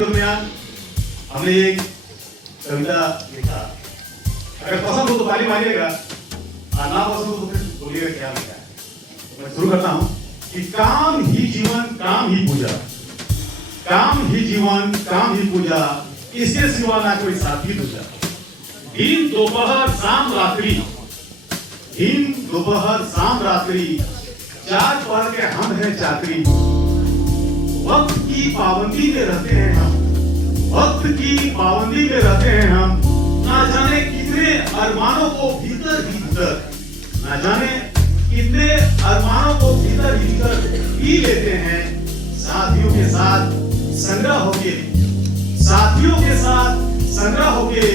दरमियान हमने एक कविता लिखा। अगर पसंद हो तो ताली मारिएगा, और ना पसंद हो तो फिर बोलिएगा क्या लिखा है। तो मैं शुरू करता हूं कि काम ही जीवन, काम ही पूजा, काम ही जीवन, काम ही पूजा, इसके सिवा ना कोई साथी दूजा। दिन दोपहर शाम रात्रि, दिन दोपहर शाम रात्रि, चार पहर के हम हैं चाकरी। वक्त की पाबंदी में रहते हैं हम, वक्त की पाबंदी में रहते हैं हम। ना जाने कितने अरमानों को भीतर ही भीतर, ना जाने कितने अरमानों को भीतर ही भीतर पी लेते हैं। साथियों के साथ संग्रह होके, साथियों के साथ संग्रह होके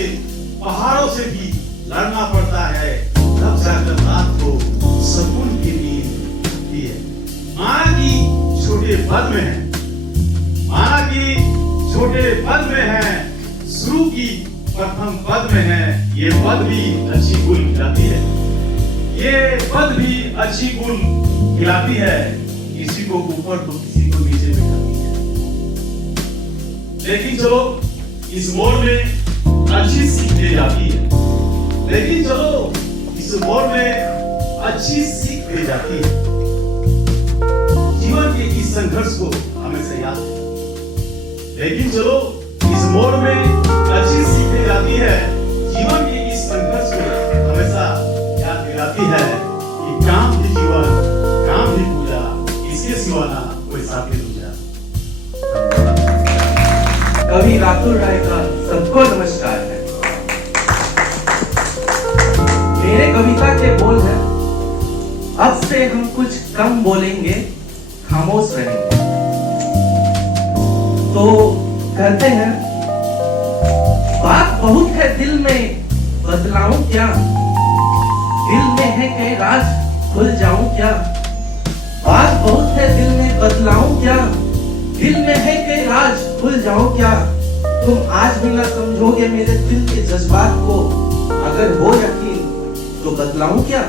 पहाड़ों से भी लड़ना पड़ता है, तब जाकर रात को सुकून की नींद खुलती है। माना कि छोटे पद में है, माना कि छोटे पद में है, शुरू की प्रथम पद में है। ये पद भी अच्छी गुल खिलाती है, ये पद भी अच्छी गुल खिलाती है। किसी को ऊपर तो किसी को नीचे बैठाती है। लेकिन चलो इस मोड़ में अच्छी सीख दे जाती है, लेकिन चलो इस मोड़ में अच्छी सीख दे जाती है। जीवन के इस संघर्ष को हमेशा याद है, लेकिन चलो इस मोड़ में अच्छी सीख दे जाती है। जीवन के इस संघर्ष को हमेशा याद दिलाती है कि काम ही जीवन, काम ही पूजा, इसके सिवा ना कोई साथी दूजा। कवि रातुल राय का सबको नमस्कार है। मेरे कविता के बोल हैं, अब से हम कुछ कम बोलेंगे, खामोश रहेंगे। तो कहते हैं, बात बहुत है दिल में, बतलाऊं क्या? दिल में है कई राज, खुल जाऊं क्या? बात बहुत है दिल में, बतलाऊं क्या? दिल में है कई राज, खुल जाऊं क्या? तुम आज भी ना समझोगे मेरे दिल के जज्बात को, अगर हो यकीन तो बतलाऊं क्या?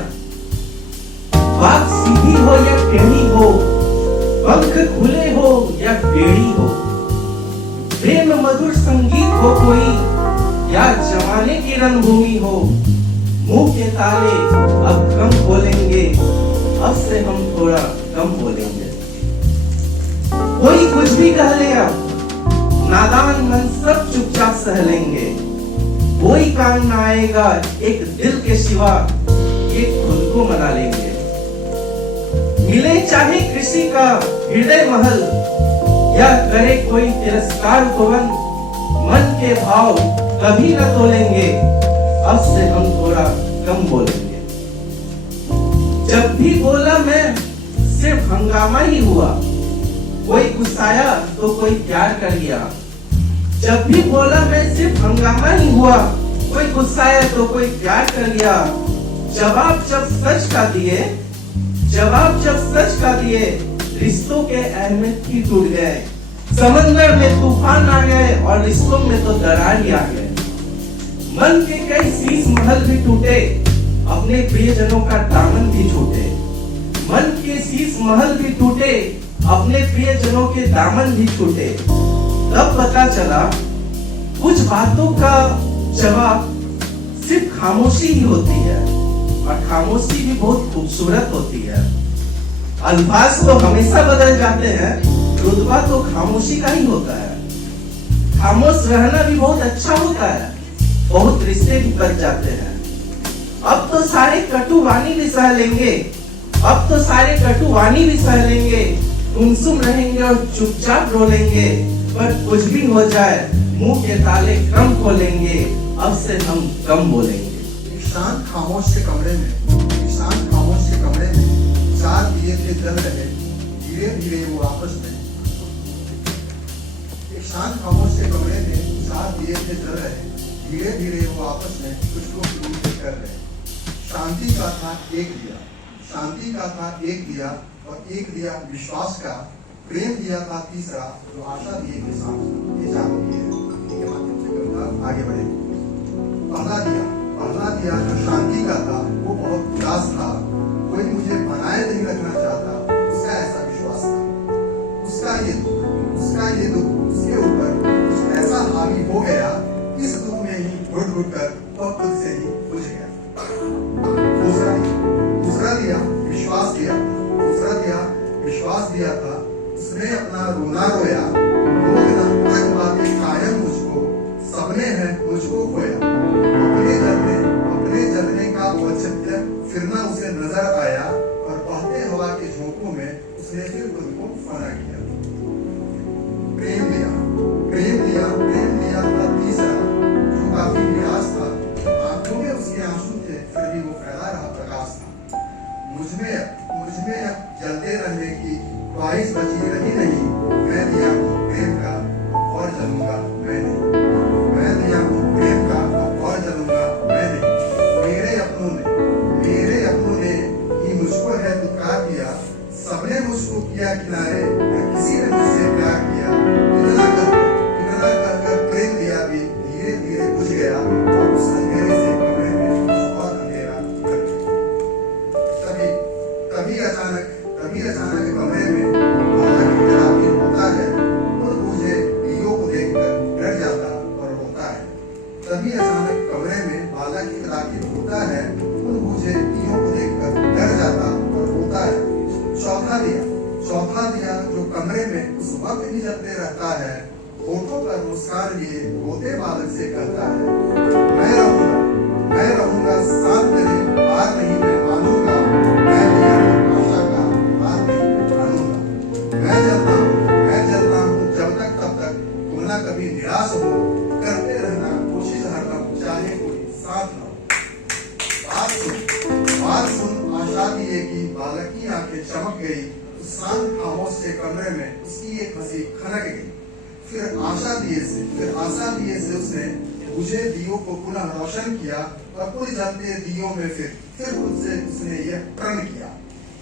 बात सीधी हो या टेढ़ी हो, पंख खुले हो या टेढ़ी हो, प्रेम मधुर संगीत हो कोई या जमाने की रंगभूमि हो, मुंह के ताले अब कम खोलेंगे, अब से हम थोड़ा कम बोलेंगे। कोई कुछ भी कह ले अब, नादान मन सब चुपचाप सह लेंगे। कोई काम ना आएगा एक दिल के सिवा, एक खुद को मना लेंगे। मिले चाहे किसी का हृदय महल, या करे कोई तिरस्कार भवन, मन के भाव कभी न तोलेंगे, अब से हम थोड़ा कम बोलेंगे। जब भी बोला मैं सिर्फ हंगामा ही हुआ, कोई गुस्साया तो कोई प्यार कर लिया। जब भी बोला मैं सिर्फ हंगामा ही हुआ, कोई गुस्साया तो कोई प्यार कर लिया। जवाब जब सच का दिए, जवाब जब सच का दिए, रिश्तों के अहमियत ही टूट गए। समंदर में तूफान आ गए और रिश्तों में तो दरार ही आ गए। मन के कई शीश महल भी टूटे, अपने प्रियजनों का दामन भी छूटे। मन के शीश महल भी टूटे, अपने प्रियजनों के दामन भी छूटे। तब पता चला कुछ बातों का जवाब सिर्फ खामोशी ही होती है, और खामोशी भी बहुत खूबसूरत होती है। अल्फाज तो हमेशा बदल जाते हैं, रुतबा तो खामोशी का ही होता है। खामोश रहना भी बहुत अच्छा होता है, बहुत रिश्ते भी बच जाते हैं। अब तो सारे कटु वाणी भी सह लेंगे, अब तो सारे कटु वाणी भी सह लेंगे। गुमसुम रहेंगे और चुपचाप रोलेंगे, पर कुछ भी हो जाए मुंह के ताले कम खोलेंगे, अब से हम कम बोलेंगे। शांत खामोश के कमरे में, शांत खामोश के कमरे में साथ दिए थे जल रहे, धीरे धीरे वो आपस में। एक शांत खामोश के कमरे में साथ दिए थे जल रहे, धीरे धीरे वो आपस में कुछ को ढूंढ कर रहे। शांति का था एक दिया, शांति का था एक दिया, और एक दिया विश्वास का, प्रेम दिया था तीसरा, जो आशा दिए के साथ ये जागरूक है। इनके माध्यम से कविता आगे बढ़ेगी। पहला दिया जो शांति का था वो बहुत उदास था, कोई मुझे बनाए नहीं रखना चाहता, उसका ऐसा विश्वास था। उसका ये दुख, उसके ऊपर विश्वास दिया था, उसने अपना रोना रोया, लोग तक बातें कायम मुझको, सबने है मुझको खोया। अपने जलने का औचित्य फिर न उसे नजर आया, और बहते हवा के झोंकों में उसने फिर खुद को फना किया। प्रेम लिया था तीसरा, जो काफी निराश था। आंखों में उसके आंसू थे, फिर भी वो फैला रहा प्रकाश था। मुझमें अब जलते रहने की ख्वाहिश बची रही नहीं। मैं दिया हूँ प्रेम का, और जलूंगा मैं नहीं। मैं दिया हूँ प्रेम का, और जलूंगा मैं नहीं। मेरे अपनों ने ही मुझको है दुत्कार दिया। सबने मुझको किया किनारे, किसी ने मुझसे प्यार किया। इतना कहकर प्रेम लिया भी धीरे धीरे बुझ गया, और उस अंधेरे से कमरे में कुछ और अंधेरा भर गया। तभी अचानक कमरे में बाला की खिलाफी होता है, और मुझे दियों को देखकर डर जाता और रोता है। तभी अचानक कमरे में बाला की खिलाफी होता है, और मुझे दियों को देखकर डर जाता और रोता है। चौथा दिया जो कमरे में उस वक्त भी जलते रहता है, होठों पर मुस्कान लिए रोते बालक से कहता है, मैं रहूंगा साथ तेरे, हार नहीं मैं मानूंगा। मैं लिया हूँ आशा का, हार नहीं मैं मानूंगा। मैं जलता हूँ जब तक तब तक तुम ना कभी निराश हो। करते रहना कोशिश हरदम, चाहे कोई साथ न हो। बात सुन आशा दिए की बालक की आंखें चमक गई। उस शांत खामोश से कमरे में उसकी एक हंसी खनक गई। फिर आशा दिए से उसने बुझे दियों को पुनः रोशन किया, और कुछ जलते दियों में फिर खुद से उसने यह प्रण किया,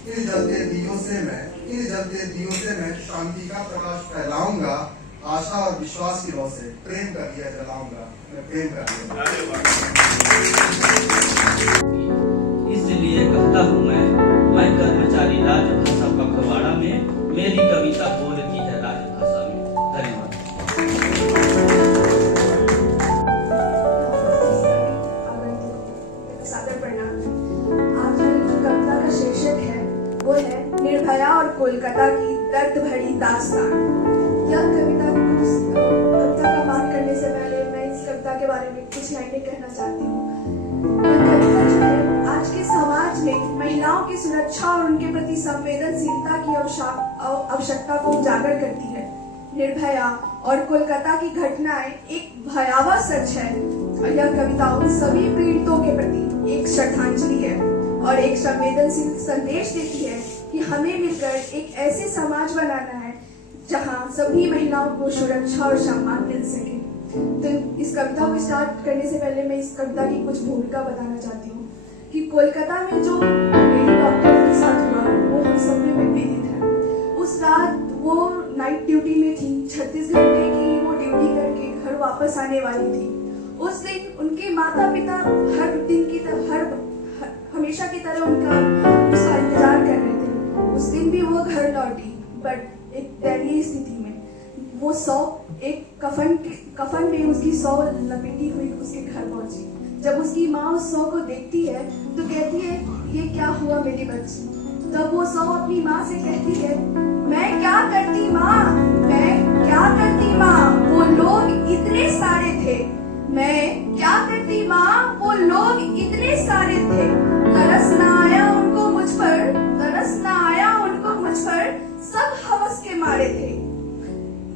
इन जलते दियों से मैं शांति का प्रकाश फैलाऊंगा। आशा और विश्वास की रोशनी से प्रेम का दिया जलाऊंगा। मैं प्रेम का दिया। इसलिए कहता हूँ मैं कर्मचारी राजभाषा पखवाड़ा में, मेरी कविता बोलती है राजभाषा में। धन्यवाद। सादर प्रणाम। आज मेरी जो कविता का शीर्षक है वो है निर्भया और कोलकाता की दर्द भरी दास्तान। यह कविता का पाठ करने से पहले मैं इस कविता के बारे में कुछ लाइनें कहना चाहती हूँ। यह कविता जो है आज के समाज में महिलाओं की सुरक्षा और उनके प्रति संवेदनशीलता की आवश्यकता को उजागर करती है। निर्भया और कोलकाता की घटनाएं एक भयावह सच है, और यह कविता उन सभी पीड़ितों के प्रति एक श्रद्धांजलि है और एक संवेदनशील संदेश देती है कि हमें मिलकर एक ऐसे समाज बनाना है जहां सभी महिलाओं को सुरक्षा और सम्मान मिल सके। तो इस कविता को स्टार्ट करने से पहले मैं इस कविता की कुछ भूमिका बताना चाहती हूँ कि कोलकाता में जो लेडी डॉक्टर के साथ हुआ वो हम सब में विदित है। उस रात वो नाइट ड्यूटी में थी, 36 घंटे की वो ड्यूटी करके घर वापस आने वाली थी। उस दिन उनके माता पिता हर दिन की तरह हमेशा की तरह उसका इंतजार कर रहे थे। उस दिन भी वो घर लौटी, बट एक दयनीय स्थिति में वो एक कफन में उसकी सौ लपेटी हुई उसके घर पहुंची। जब उसकी माँ उस सौ को देखती है तो कहती है ये क्या हुआ मेरी बच्ची। तब वो सौ अपनी माँ से कहती है मैं क्या करती माँ, वो लोग इतने सारे थे। मैं क्या करती माँ, वो लोग इतने सारे थे। तरस ना आया उनको मुझ पर, सब हवस के मारे थे।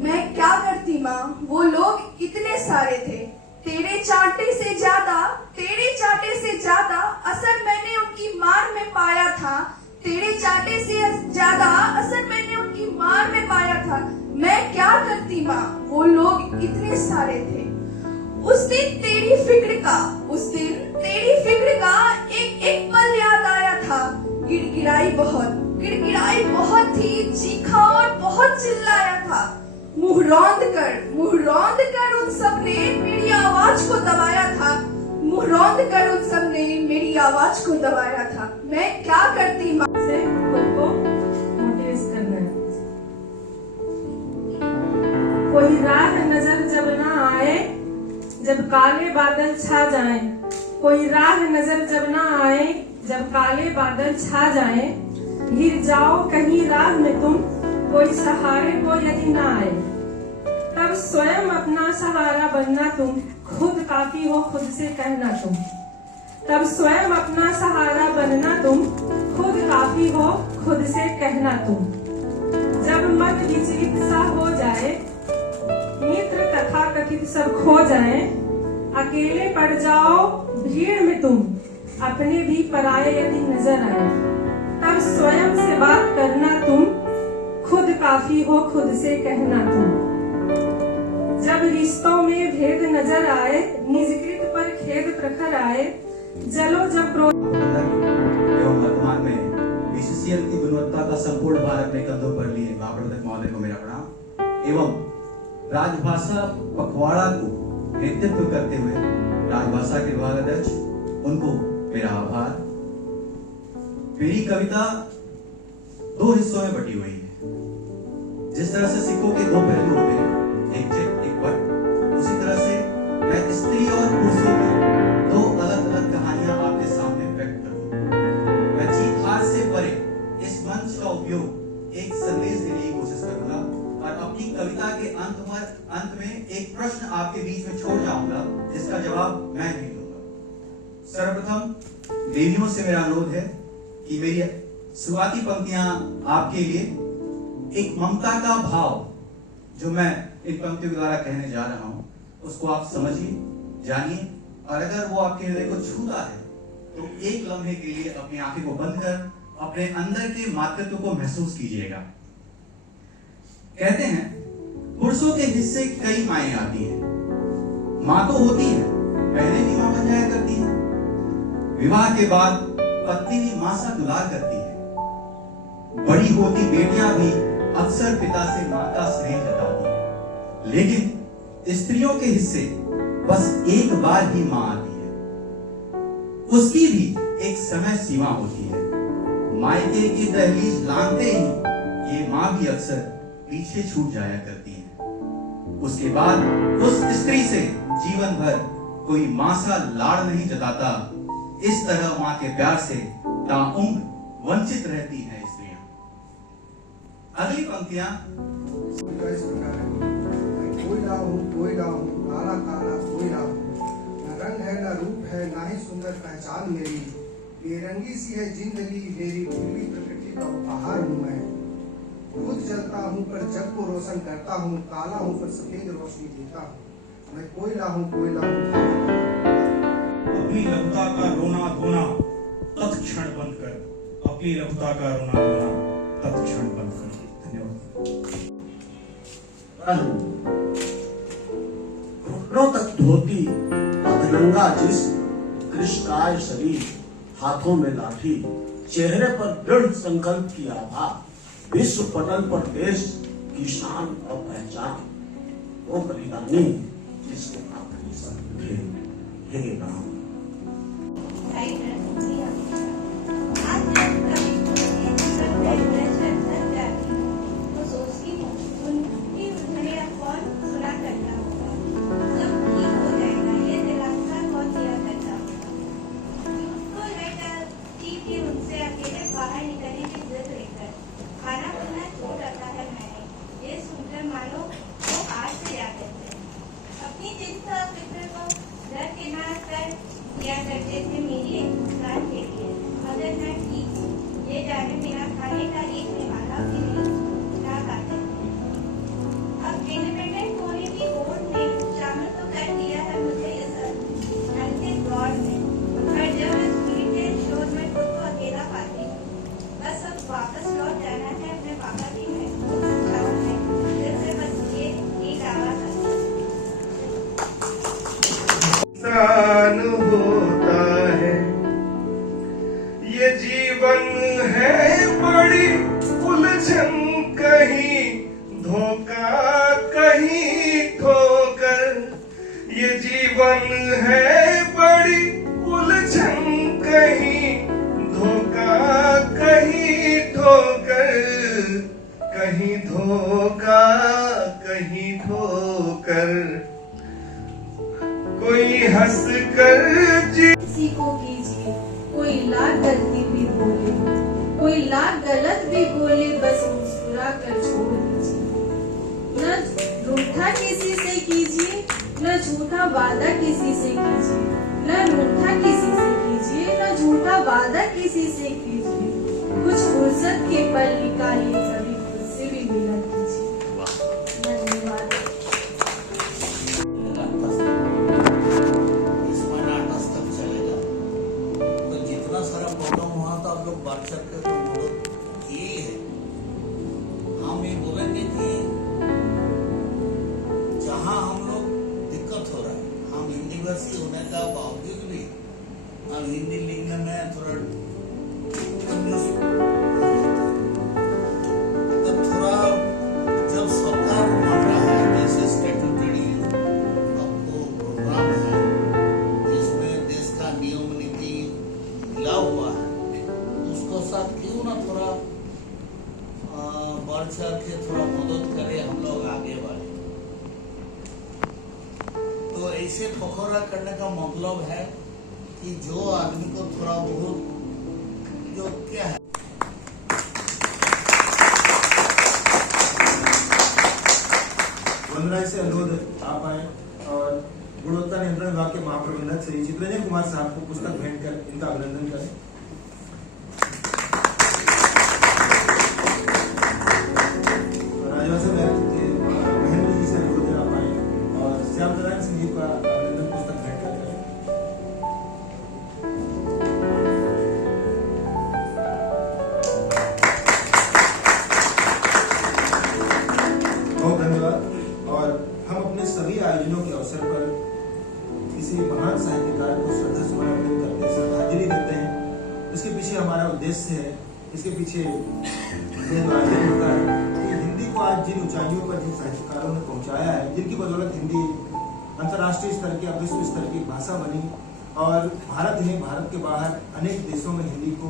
मैं क्या करती माँ, वो लोग इतने सारे थे। तेरे चाटे से ज्यादा असर मैंने उनकी मार में पाया था। तेरे चाटे से ज्यादा असर मैंने उनकी मार में पाया था। मैं क्या करती माँ, वो लोग इतने सारे थे। उस दिन तेरी फिक्र का एक पल याद आया था। गिड़गिड़ाई बहुत थी, चीखा और बहुत चिल्लाया था। मुंह रौंद कर उन सब ने मेरी आवाज को दबाया था। मैं क्या करती माँ से खुद को मोटिवेट करना है। कोई राह नजर जब ना आए, जब काले बादल छा जाएं। कोई राह नजर जब ना आए, जब काले बादल छा जाएं। गिर जाओ कहीं राह में तुम, कोई सहारे को यदि ना आए, तब स्वयं अपना सहारा बनना तुम, खुद काफी हो खुद से कहना तुम। तब स्वयं अपना सहारा बनना तुम, खुद काफी हो खुद से कहना तुम। जब मन विचलित सा हो जाए, मित्र तथा कथित सब खो जाए, अकेले पड़ जाओ भीड़ में तुम, अपने भी पराये यदि नजर आए, तब स्वयं से बात करना तुम, खुद काफी हो खुद से कहना तुम। जब रिश्तों में भेद नजर आए, निजकृत पर खेद प्रखर आए, जलो जब एवं वर्तमान में बीसीसीएल की गुणवत्ता का संपूर्ण भार अपने कंधों पर लिए महाप्रबंधक महोदय को मेरा प्रणाम एवं राजभाषा पखवाड़ा को नेतृत्व करते हुए राजभाषा के विभाग अध्यक्ष उनको मेरा आभार। मेरी कविता दो हिस्सों में बटी हुई है। जिस तरह से सिक्कों के दो पहलू होते हैं, एक चित एक पट, उसी तरह से मैं स्त्री और पुरुषों की दो अलग अलग कहानियां आपके सामने व्यक्त करूंगा। मैं जीत हार से परे इस मंच का उपयोग एक संदेश देने की कोशिश करूंगा और अपनी कविता के अंत में एक प्रश्न आपके बीच में छोड़ जाऊंगा जिसका जवाब मैं नहीं दूंगा। सर्वप्रथम देवियों से मेरा अनुरोध है कि मेरी शुरुआती पंक्तियां आपके लिए एक ममता का भाव जो मैं इन पंक्तियों के द्वारा कहने जा रहा हूं उसको आप समझिए, जानिए और अगर वो आपके हृदय को छूता है तो एक लम्हे के लिए अपनी आंखें को बंद कर अपने अंदर के मातृत्व को महसूस कीजिएगा। कहते हैं पुरुषों के हिस्से कई माएं आती हैं। मां तो होती है, पहले भी मां बन जाया करती है। विवाह के बाद पत्नी भी मां सा दुलार करती है। बड़ी होती बेटियां भी अक्सर पिता से मां का स्नेह जताती है। लेकिन स्त्रियों के हिस्से बस एक बार ही मां आती है। उसकी भी एक समय सीमा होती है। मायके की दहलीज लांघते ही ये मां भी अक्सर पीछे छूट जाया करती है। उसके बाद उस स्त्री से जीवन भर कोई मां सा लाड़ नहीं जताता। इस तरह मां के प्यार से ताउम्र वंचित रहती हैं स्त्रियां। अगली पंक्तियां इस प्रकार है। मैं कोयला हूँ, काला काला कोयला हूँ। न रंग है न रूप है, ना ही सुंदर पहचान मेरी। बेरंगी सी है जिंदगी मेरी, पूरी प्रकृति का उपहार हूँ मैं। खुद जलता हूँ पर जग को रोशन करता हूँ, काला हूँ पर सफेद रोशनी देता हूँ। मैं कोयला हूँ, कोयला हूँ। अपनी लघुता का रोना धोना तत्क्षण बंद कर, अपनी लघुता का रोना धोना तत्क्षण बंद कर। धन्यवाद। घुटनों तक धोती, अधनंगा जिस्म, कृष्णकाय शरीर, हाथों में लाठी, चेहरे पर दृढ़ संकल्प की आभा, विश्व पटल पर देश की शान और पहचान, वो बलिदानी जिसने अपनी सब थे। हे राम। होता है ये जीवन है बड़ी उलझन, कहीं धोखा कहीं ठोकर। ये जीवन है बड़ी उलझन, कहीं धोखा कहीं ठोकर। कहीं धोखा कहीं ठोकर। कोई हंस कर किसी को कीजिए, कोई लाख गलती भी बोले, कोई लाख गलत कर छोड़ दीजिए। न रूठा किसी से कीजिए, न झूठा वादा किसी से कीजिए, न रूठा किसी से कीजिए, न झूठा वादा किसी से कीजिए। कुछ फुर्सत के पल निकालिए, कभी खुद से भी मिला कीजिए। धन्यवाद। इस महीना 10 तक चलेगा। तो जितना सारा प्रॉब्लम हुआ था आप लोग बढ़ चढ़ के तो मदद की है। हम ये बोलेंगे कि जहाँ हम लोग दिक्कत हो रहा है, हम हिंदी भाषी होने का बावजूद भी हम हिंदी लिखने में थोड़ा तो थोड़ा जब सरकार मान रहा है, जैसे स्टैट्यूटरी आपको प्रोग्राम है जिसमें देश का नियम नीति मिला हुआ है, उसको साथ क्यों ना थोड़ा बढ़ चढ़ के थोड़ा मदद करे, हम लोग आगे बढ़े। तो ऐसे पखोरा करने का मतलब है कि जो आदमी को थोड़ा बहुत जो क्या है वंदना से अनुरोध आप आए और गुणवत्ता नियंत्रण विभाग के महाप्रबंधक श्री चित्रंजन कुमार साहब को पुस्तक भेंट कर इनका अभिनंदन करें। राजभाषा महेंद्र जी से अनुरोध है आप आए और श्याम नारायण सिंह जी का अभिनंदन पुस्तक भेंट कर करें। बहुत धन्यवाद। और हम अपने सभी आयोजनों के अवसर पर किसी महान साहित्यकार को श्रद्धा सुमन अर्पित करते हैं, श्रद्धांजलि देते हैं। इसके पीछे हमारा उद्देश्य है, इसके पीछे आयोजन होता है कि हिंदी को आज जिन ऊंचाइयों पर जिन साहित्यकारों ने पहुंचाया है, जिनकी बदौलत हिंदी अंतर्राष्ट्रीय स्तर की, विश्व स्तर की भाषा बनी और भारत ही भारत के बाहर अनेक देशों में हिंदी को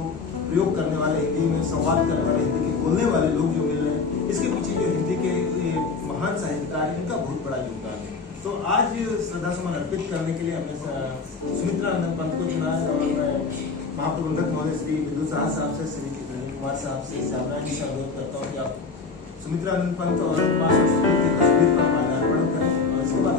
प्रयोग करने वाले, हिंदी में संवाद करने वाले, हिंदी के बोलने वाले लोग जो मिल रहे हैं, इसके पीछे जो हिंदी के महान साहित्यकार इनका बहुत बड़ा योगदान है। तो आज श्रद्धा सुमन अर्पित करने के लिए हमने सुमित्रा नंदन पंत को चुना है और मैं महाप्रबंधक महोदय श्री विद्युत साहब से, श्री चित्रंजन कुमार साहब से, श्यामनारायण जी से अनुरोध करता हूँ कि आप सुमित्रा नंदन पंत और मां सरस्वती की तस्वीर पर माल्यार्पण करें और इसके बाद